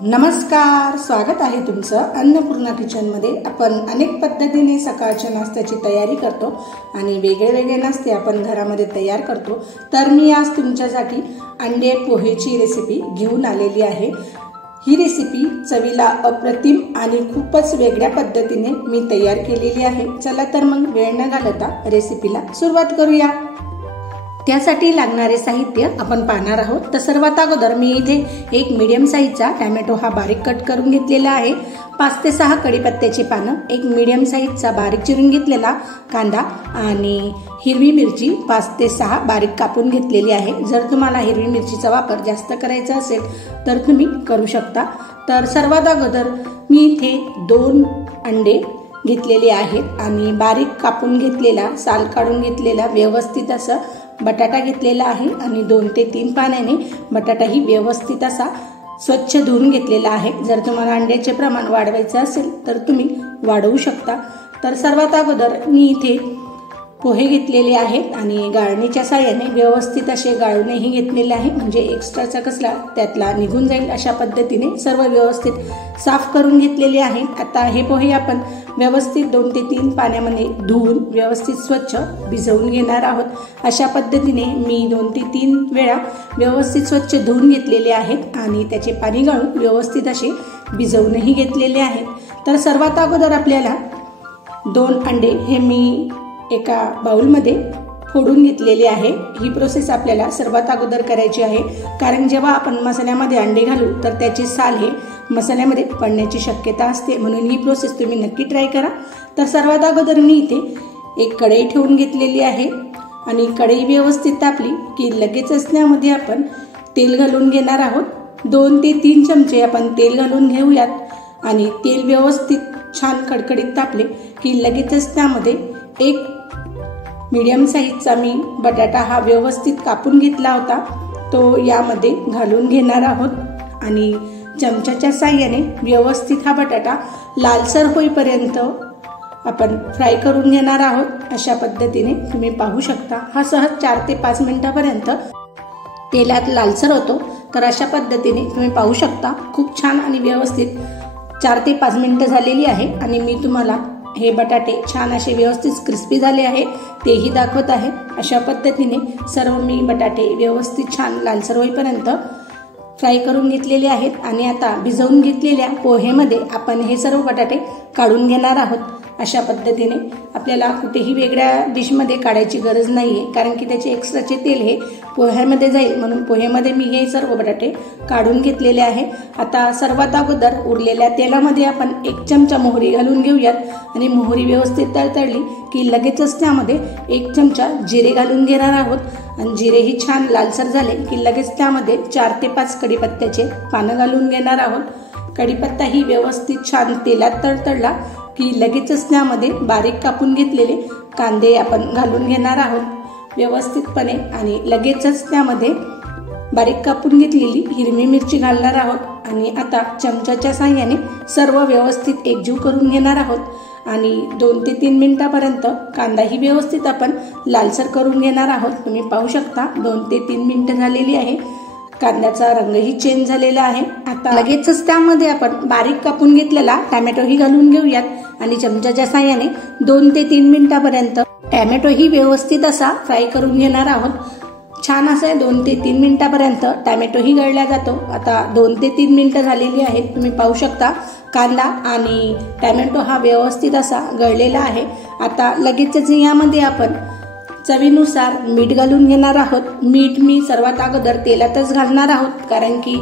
नमस्कार, स्वागत आहे तुमचं अन्नपूर्णा किचनमध्ये। आपण अनेक पद्धतीने सकाळच्या नाश्त्याची तयारी करतो आणि वेगळे नाश्ते आपण घरामध्ये तयार करतो। तर मी आज तुमच्यासाठी अंडे पोहेची रेसिपी घेऊन आलेली आहे। ही रेसिपी चवीला अप्रतिम आणि खूपच वेगळ्या पद्धतीने मी तयार केलेली आहे। चला तर मग वेळ न घालवता रेसिपीला सुरुवात करूया। त्यासाठी लागणारे साहित्य आपण पाहणार आहोत। तर सर्वात अगोदर मी इथे एक मीडियम साईजचा टोमॅटो हा बारीक कट करून घेतलेला आहे। 5 ते 6 कढीपत्त्याची पानं, एक मीडियम साईजचा बारीक चिरून घेतलेला कांदा आणि हिरवी मिरची 5 ते 6 बारीक कापून घेतलेली आहे। जर तुम्हाला हिरवी मिरचीचा वापर जास्त करायचा असेल तर तुम्ही करू शकता। तर सर्वात अगोदर मी इथे 2 अंडे घेतलेले आहेत आणि बारीक कापून घेतलेला, साल काढून घेतलेला व्यवस्थित असं बटाटा घेतलेला आहे आणि 2 ते 3 पाण्याने बटाटा ही व्यवस्थित असा स्वच्छ धुवून घेतलेला आहे। जर तुम्हाला अंड्याचे प्रमाण वाढवायचे असेल तर तुम्ही वाढवू शकता। तर सर्वात अगोदर मी इथे पोहे घेतलेले आहेत आणि गाळणीच्या साहाय्याने व्यवस्थित असे गाळूनही घेतलेले आहे, म्हणजे एक्स्ट्राचा कसला त्यातला निघून जाईल अशा पद्धतीने सर्व व्यवस्थित साफ करून घेतलेले आहे। आता हे पोहे आपण व्यवस्थित 2 ते 3 पाण्यामध्ये धुवून व्यवस्थित स्वच्छ भिजवून घेणार आहोत। अशा पद्धतीने मी 2 ते 3 वेळा व्यवस्थित स्वच्छ धुवून घेतलेले आहेत आणि त्याचे पाणी गाळून व्यवस्थित असे भिजवूनही घेतलेले आहेत। तर सर्वात अगोदर आपल्याला 2 अंडे हे मी एका बाउलमध्ये फोडून घेतलेले आहे। ही प्रोसेस आपल्याला सर्वात अगोदर करायची आहे, कारण जेव्हा आपण मसाल्यामध्ये अंडे घालू तर त्याचे साल हे मसाल्यामध्ये पडण्याची शक्यता असते, म्हणून ही प्रोसेस तुम्ही नक्की ट्राय करा। तर सर्वात अगोदर मी इथे एक कढई ठेवून घेतलेली आहे आणि कढई व्यवस्थित तापली की लगेचच त्यामध्ये आपण तेल घालून घेणार आहोत। 2 ते 3 चमचे आपण तेल घालून घेऊयात आणि तेल व्यवस्थित छान कडकडीत तापले की लगेचच त्यामध्ये एक मीडियम साईजचा मी बटाटा हा व्यवस्थित कापून घेतला होता तो यामध्ये घालून घेणार आहोत आणि चमच्याच्या साहाय्याने व्यवस्थित हा बटाटा लालसर होईपर्यंत आपण फ्राय करून घेणार आहोत। अशा पद्धतीने तुम्ही पाहू शकता हा सहज 4 ते 5 मिनिटापर्यंत तेलात लालसर होतो। तर अशा पद्धतीने तुम्ही पाहू शकता खूप छान आणि व्यवस्थित 4 ते 5 मिनिटं झालेली आहे आणि मी तुम्हाला हे बटाटे छान असे व्यवस्थित क्रिस्पी झाले आहे तेही दाखवत आहे। अशा पद्धतीने सर्व मी बटाटे व्यवस्थित छान लालसर होईपर्यंत फ्राय करून घेतलेले आहेत आणि आता भिजवून घेतलेल्या पोहेमध्ये आपण हे सर्व बटाटे काढून घेणार आहोत। अशा पद्धतीने आपल्याला कुठेही वेगळ्या डिशमध्ये काढायची गरज नाहीये, कारण की त्याचे एक्स्ट्राचे तेल हे पोह्यामध्ये जाईल, म्हणून पोहेमध्ये मी हे सर्व बटाटे काढून घेतलेले आहे। आता सर्वात अगोदर उरलेल्या तेलामध्ये आपण 1 चमचा मोहरी घालून घेऊयात आणि मोहरी व्यवस्थित तळतळली की लगेचच त्यामध्ये 1 चमचा जिरे घालून घेणार आहोत आणि जिरे ही छान लालसर झाले की लगेच त्यामध्ये 4 ते 5 कढीपत्त्याचे पानं घालून घेणार आहोत। कढीपत्ता ही व्यवस्थित छान तेलात तळतळला की लगेचच त्यामध्ये बारीक कापून घेतलेले कांदे आपण घालून घेणार आहोत व्यवस्थितपणे आणि लगेचच त्यामध्ये बारीक कापून घेतलेली हिरवी मिरची घालणार आहोत आणि आता चमच्याच्या साहाय्याने सर्व व्यवस्थित एकजीव करून घेणार आहोत आणि 2 ते 3 मिनिटापर्यंत कांदा ही व्यवस्थित आपण लालसर करून घेणार आहोत। तुम्ही पाहू शकता 2 ते 3 मिनिटं झालेली आहे, कांद्याचा रंगही चेंज झालेला आहे। आता लगेचच त्यामध्ये आपण बारीक कापून घेतलेला टोमॅटो ही घालून घेऊयात आणि चमच्याच्या साहाय्याने 2 ते 3 मिनिटापर्यंत टोमॅटो ही व्यवस्थित असा फ्राय करून घेणार आहोत। छान असे 2 ते 3 मिनिटापर्यंत टोमॅटो ही गळला जातो। आता 2 ते 3 मिनिटं झालेली आहेत, तुम्ही पाहू शकता कांदा आणि टोमॅटो हा व्यवस्थित असा गळलेला आहे। आता लगेचच यामध्ये आपण चवीनुसार मीठ घालून घेणार आहोत। मीठ मी सर्वात अगोदर तेलातच घालणार आहोत, कारण की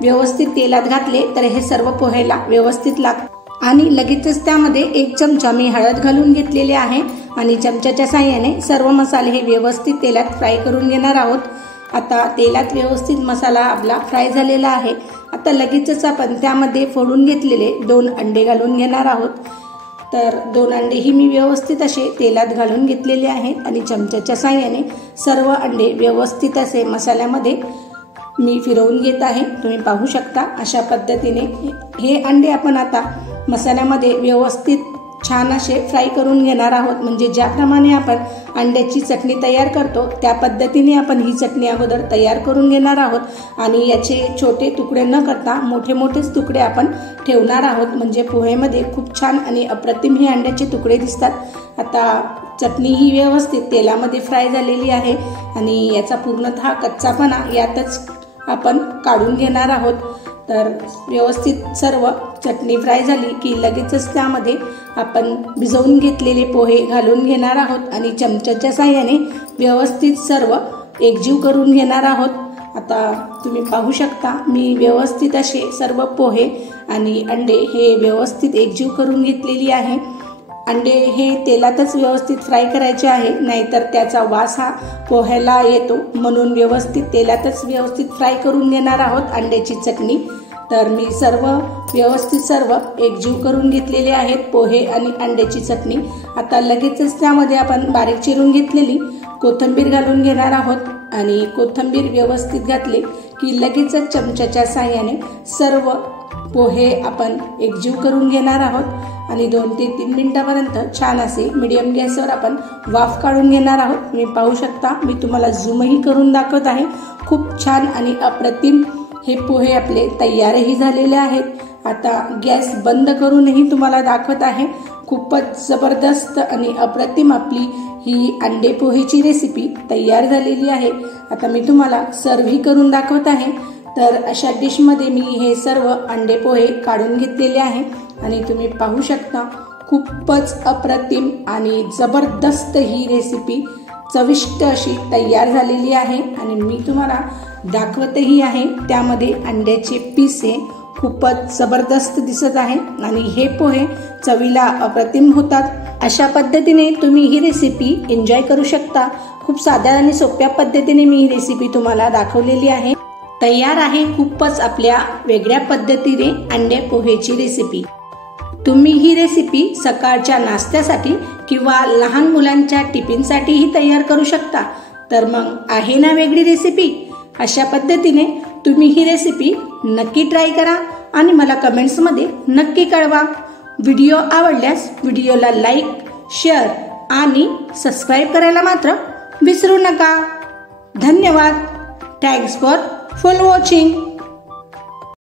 व्यवस्थित तेलात घातले तर हे सर्व पोह्याला व्यवस्थित लागते। आणि लगेचच त्यामध्ये 1 चमचा मी हळद घालून घेतलेले आहे आणि चमच्याच्या साहाय्याने सर्व मसाले हे व्यवस्थित तेलात फ्राय करून घेणार आहोत। आता तेलात व्यवस्थित मसाला आपला फ्राय झालेला आहे। आता लगेचच आपण त्यामध्ये फोडून घेतलेले 2 अंडे घालून घेणार आहोत। तर 2 अंडे ही मी व्यवस्थित असे तेलात घालून घेतलेले आहेत आणि चमच्याच्या साहाय्याने सर्व अंडे व्यवस्थित असे मसाल्यामध्ये मी फिरवून घेत आहे। तुम्ही पाहू शकता अशा पद्धतीने हे अंडे आपण आता मसाल्यामध्ये व्यवस्थित छान असे फ्राय करून घेणार आहोत। म्हणजे ज्याप्रमाणे आपण अंड्याची चटणी तयार करतो त्या पद्धतीने आपण ही चटणी अगोदर तयार करून घेणार आहोत आणि याचे छोटे तुकडे न करता मोठे मोठेच तुकडे आपण ठेवणार आहोत। म्हणजे पोहेमध्ये खूप छान आणि अप्रतिम हे अंड्याचे तुकडे दिसतात। आता चटणी ही व्यवस्थित तेलामध्ये फ्राय झालेली आहे आणि याचा पूर्णतः कच्चापणा यातच आपण काढून घेणार आहोत। तर व्यवस्थित सर्व चटणी फ्राय झाली की लगेचच त्यामध्ये आपण भिजवून घेतलेले पोहे घालून घेणार आहोत आणि चमच्याच्या साहाय्याने व्यवस्थित सर्व एकजीव करून घेणार आहोत। आता तुम्ही पाहू शकता मी व्यवस्थित असे सर्व पोहे आणि अंडे हे व्यवस्थित एकजीव करून घेतलेली आहे। अंडे हे तेलातच व्यवस्थित फ्राय करायचे आहे, नाहीतर त्याचा वास हा पोह्याला येतो, म्हणून व्यवस्थित तेलातच व्यवस्थित फ्राय करून घेणार आहोत अंड्याची चटणी। तर मी व्यवस्थित सर्व एकजीव करून घेतलेले आहेत पोहे आणि अंड्याची चटणी। आता लगेचच त्यामध्ये आपण बारीक चिरून घेतलेली कोथिंबीर घालून घेणार आहोत आणि कोथिंबीर व्यवस्थित घातले की लगेचच चमच्याच्या साहाय्याने सर्व पोहे आपण एकजीव करून घेणार आहोत आणि 2 ते 3 मिनिटापर्यंत छान असे मीडियम गॅसवर आपण वाफ काढून घेणार आहोत। तुम्ही पाहू शकता मी तुम्हाला झूमही करून दाखवत आहे। खूप छान आणि अप्रतिम हे पोहे आपले तयारही झालेले आहेत। आता गॅस बंद करूनही तुम्हाला दाखवत आहे। खूपच जबरदस्त आणि अप्रतिम आपली ही अंडे पोहेची रेसिपी तयार झालेली आहे। आता मी तुम्हाला सर्व्ह करून दाखवत आहे। तर अशा डिशमध्ये मी हे सर्व अंडे पोहे काढून घेतलेले आहे आणि तुम्ही पाहू शकता खूपच अप्रतिम आणि जबरदस्त ही रेसिपी चविष्ट अशी तयार झालेली आहे आणि मी तुम्हाला दाखवतही आहे। त्यामध्ये अंड्याचे पीस हे खूपच जबरदस्त दिसत आहे आणि हे पोहे चवीला अप्रतिम होतात। अशा पद्धतीने तुम्ही ही रेसिपी एन्जॉय करू शकता। खूप साध्या आणि सोप्या पद्धतीने मी ही रेसिपी तुम्हाला दाखवलेली आहे। तयार आहे खूपच आपल्या वेगळ्या पद्धतीने अंडे पोहेची रेसिपी। तुम्ही ही रेसिपी सकाळच्या नाश्त्यासाठी किंवा लहान मुलांच्या टिफिनसाठीही तयार करू शकता। तर मग आहे ना वेगळी रेसिपी। अशा पद्धतीने तुम्ही ही रेसिपी नक्की ट्राय करा आणि मला कमेंट्समध्ये नक्की कळवा। व्हिडिओ आवडल्यास व्हिडिओला लाईक, शेअर आणि सबस्क्राईब करायला मात्र विसरू नका। धन्यवाद। Thanks for watching.